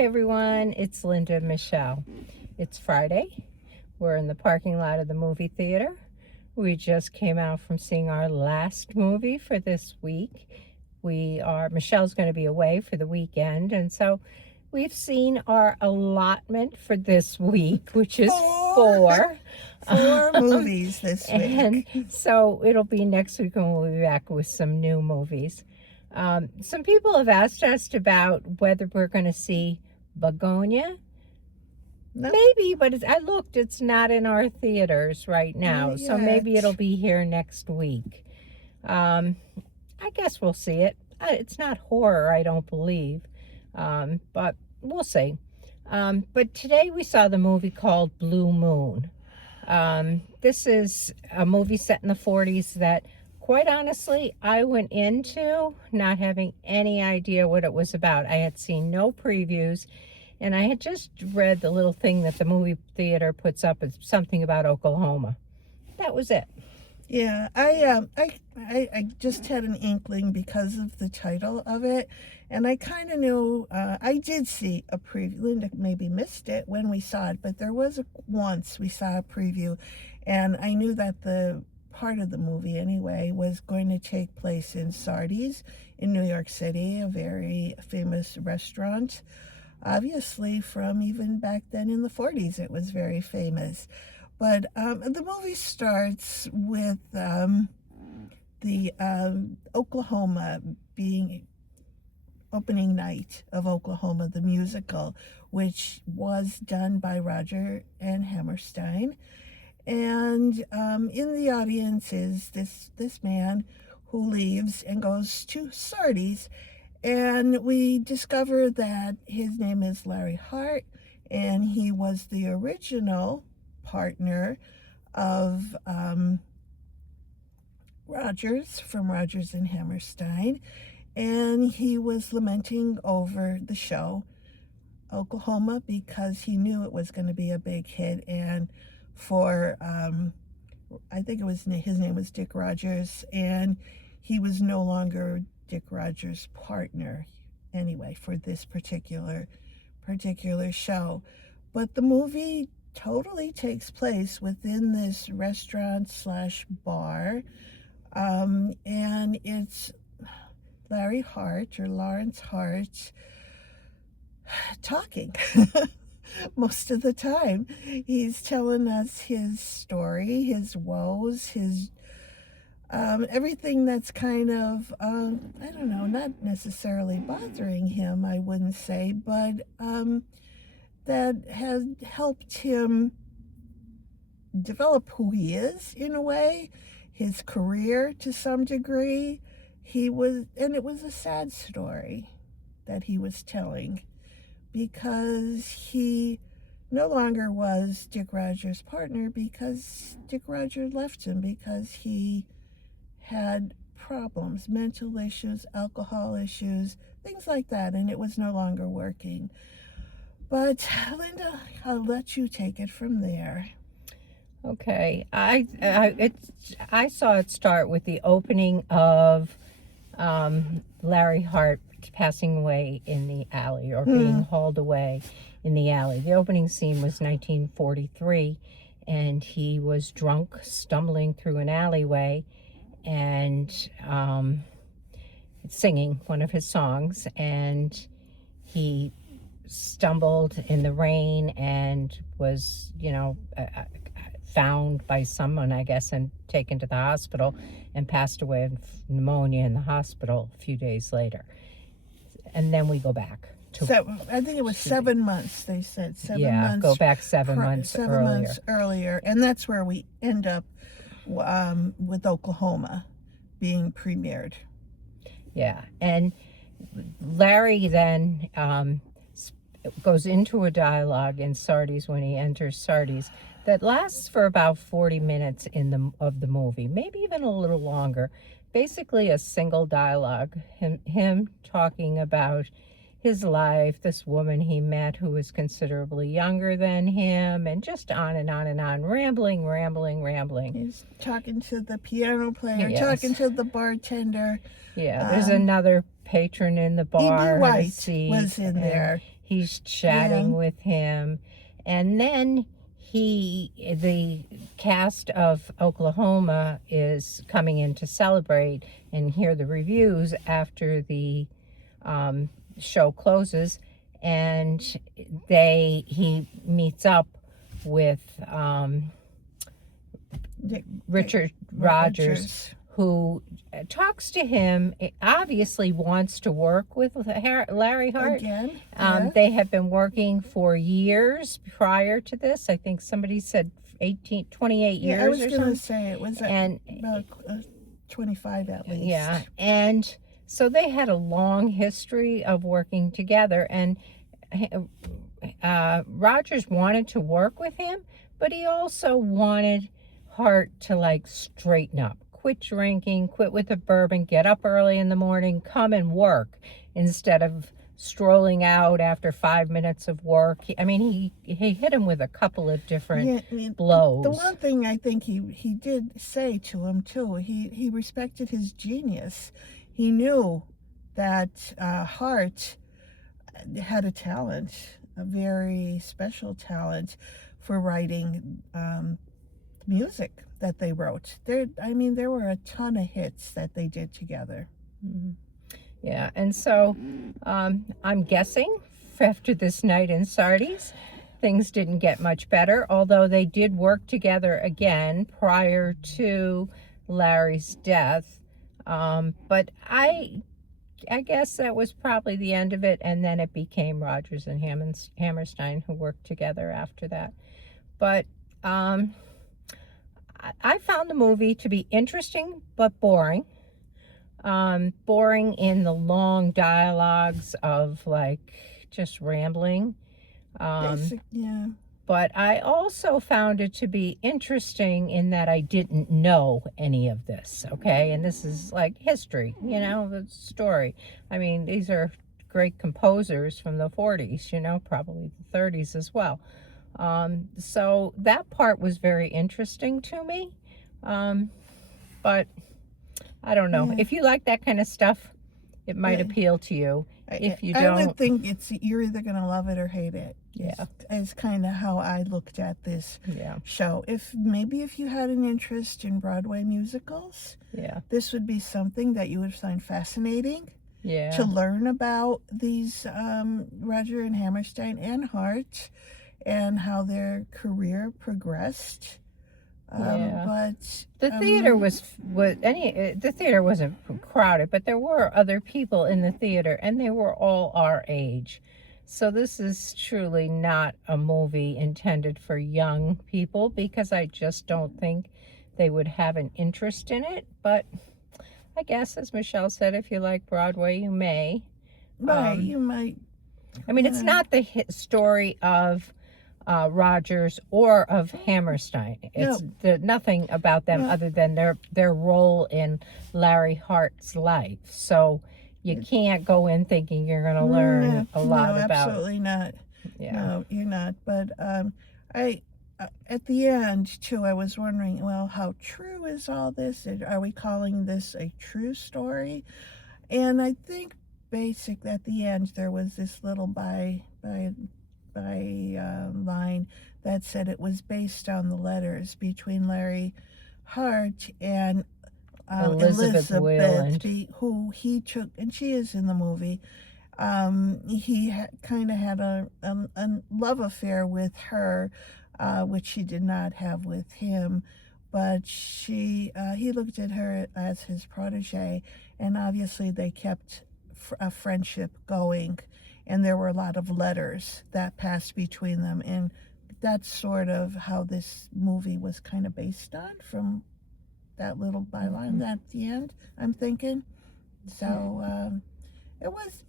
Hi everyone, it's Linda Michelle. It's Friday. We're in the parking lot of the movie theater. We just came out from seeing our last movie for this week. Michelle's going to be away for the weekend, and so we've seen our allotment for this week, which is four. Four movies this week. And so it'll be next week when we'll be back with some new movies. Some people have asked us about whether we're going to see Begonia. No. Maybe, but I looked, it's not in our theaters right now. Not So maybe yet. it'll be here next week. I guess we'll see it. It's not horror, I don't believe. But we'll see. But today we saw the movie called Blue Moon. This is a movie set in the 40s that, quite honestly, I went into not having any idea what it was about. I had seen no previews, and I had just read the little thing that the movie theater puts up as something about Oklahoma. That was it. Yeah, I just had an inkling because of the title of it, and I kind of knew. I did see a preview. Linda maybe missed it when we saw it, but there was once we saw a preview, and I knew that the part of the movie anyway was going to take place in Sardi's in New York City, a very famous restaurant. Obviously, from even back then in the 40s, it was very famous. But the movie starts with the Oklahoma being opening night of Oklahoma, the musical, which was done by Roger and Hammerstein. And in the audience is this man who leaves and goes to Sardi's. And we discover that his name is Larry Hart, and he was the original partner of Rogers from Rogers and Hammerstein, and he was lamenting over the show Oklahoma because he knew it was going to be a big hit. And for I think his name was Dick Rogers, and he was no longer Dick Rogers' partner anyway for this particular show. But the movie totally takes place within this restaurant / bar, and it's Larry Hart or Lawrence Hart talking. Most of the time he's telling us his story, his woes, his everything that's kind of I don't know, not necessarily bothering him, I wouldn't say, but that has helped him develop who he is in a way, his career to some degree. And it was a sad story that he was telling, because he no longer was Dick Rogers' partner, because Dick Rogers left him because he had problems, mental issues, alcohol issues, things like that, and it was no longer working. But Linda, I'll let you take it from there. Okay, I saw it start with the opening of Larry Hart passing away in the alley, or being hauled away in the alley. The opening scene was 1943, and he was drunk, stumbling through an alleyway, and singing one of his songs, and he stumbled in the rain and was, found by someone, I guess, and taken to the hospital, and passed away of pneumonia in the hospital a few days later. And then we go back to I think it was 7 months. They said 7 months. Go back 7 months earlier. Months earlier, and that's where we end up with Oklahoma being premiered. Yeah, and Larry then goes into a dialogue in Sardi's when he enters Sardi's that lasts for about 40 minutes of the movie, maybe even a little longer. Basically a single dialogue, him talking about his life, this woman he met who was considerably younger than him, and just on and on and on, rambling. He's talking to the piano player, Yes. talking to the bartender. Yeah, there's another patron in the bar. E.B. White was in there. He's chatting Yeah. with him. And then the cast of Oklahoma is coming in to celebrate and hear the reviews after the show closes. And he meets up with Richard Rogers, who talks to him, obviously wants to work with Larry Hart. Again. Yeah. They have been working for years prior to this. I think somebody said 28 years I was or going to something. say it was about 25 at least. Yeah, and so they had a long history of working together, and Rogers wanted to work with him, but he also wanted Hart to like straighten up, quit drinking, quit with the bourbon, get up early in the morning, come and work instead of strolling out after 5 minutes of work. He hit him with a couple of different blows. The one thing I think he did say to him too, he respected his genius. He knew that Hart had a talent, a very special talent for writing music that they wrote. There were a ton of hits that they did together. Mm-hmm. Yeah, and so I'm guessing after this night in Sardi's, things didn't get much better, although they did work together again prior to Larry's death. But I guess that was probably the end of it, and then it became Rogers and Hammerstein who worked together after that. But I found the movie to be interesting but boring. Boring in the long dialogues of like just rambling. Yeah. But I also found it to be interesting in that I didn't know any of this, okay? And this is like history, the story. These are great composers from the 40s, probably the 30s as well. So that part was very interesting to me. But I don't know. Yeah. If you like that kind of stuff, it might appeal to you. If you don't, I would think you're either going to love it or hate it. Yeah. Is kind of how I looked at this show. If you had an interest in Broadway musicals, this would be something that you would find fascinating. Yeah. To learn about these Roger and Hammerstein and Hart and how their career progressed. But the theater the theater wasn't crowded, but there were other people in the theater, and they were all our age. So this is truly not a movie intended for young people, because I just don't think they would have an interest in it. But I guess, as Michelle said, if you like Broadway, you may. Right, you might. It's not the story of Rogers or of Hammerstein. It's nothing about them other than their role in Larry Hart's life. So you can't go in thinking you're going to learn a lot about. Absolutely not. Yeah. No, you're not. But I at the end too, I was wondering, well, how true is all this? Are we calling this a true story? And I think at the end there was this little by line that said it was based on the letters between Larry Hart and Elizabeth Wayland, who he took, and she is in the movie. He kind of had a love affair with her, which she did not have with him, but he looked at her as his protege, and obviously they kept a friendship going. And there were a lot of letters that passed between them. And that's sort of how this movie was kind of based on, from that little byline at the end, I'm thinking. So it was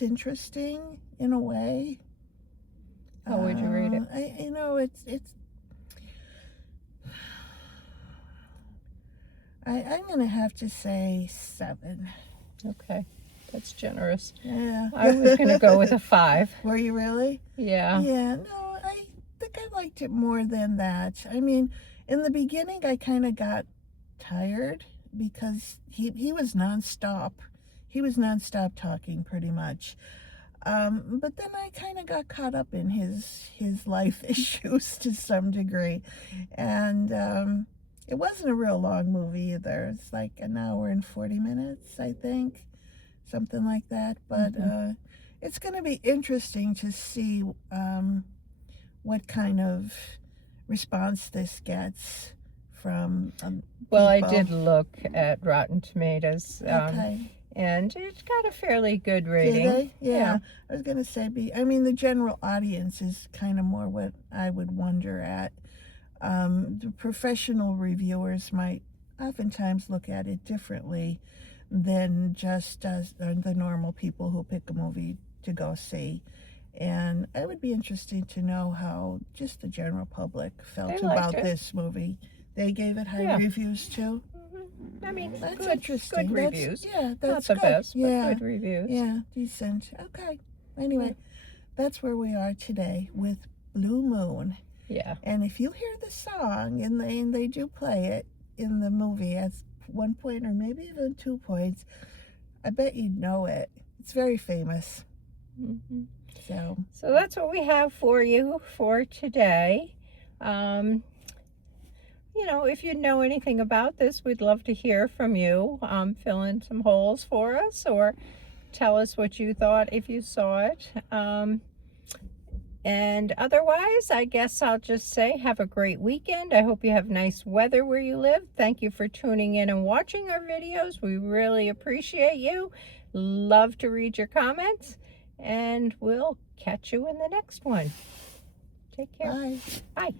interesting in a way. How would you rate it? I'm going to have to say 7. Okay. That's generous. Yeah. I was going to go with a 5. Were you really? Yeah. Yeah, no, I think I liked it more than that. In the beginning, I kind of got tired because he was nonstop. He was nonstop talking pretty much. But then I kind of got caught up in his life issues to some degree, and it wasn't a real long movie either. It's like an hour and 40 minutes, I think, something like that. But it's going to be interesting to see what kind of response this gets from Well, I people. did look at Rotten Tomatoes, Okay. and it's got a fairly good Do rating. they? Yeah. I was gonna say, I mean, the general audience is kind of more what I would wonder at. The professional reviewers might oftentimes look at it differently than just the normal people who pick a movie to go see. And it would be interesting to know how just the general public felt They liked about it. this movie. They gave it high Yeah. reviews too. I mean, That's good interesting. good That's- reviews. Yeah, Not that's the good. best, but Yeah. good reviews. Yeah, decent. Okay. Anyway, that's where we are today with Blue Moon. Yeah. And if you hear the song, and they do play it in the movie at one point or maybe even 2 points, I bet you'd know it. It's very famous. Mhm. So that's what we have for you for today. You know, if you know anything about this, we'd love to hear from you. Fill in some holes for us, or tell us what you thought if you saw it. And otherwise, I guess I'll just say have a great weekend. I hope you have nice weather where you live. Thank you for tuning in and watching our videos. We really appreciate you. Love to read your comments. And we'll catch you in the next one. Take care. bye. Bye.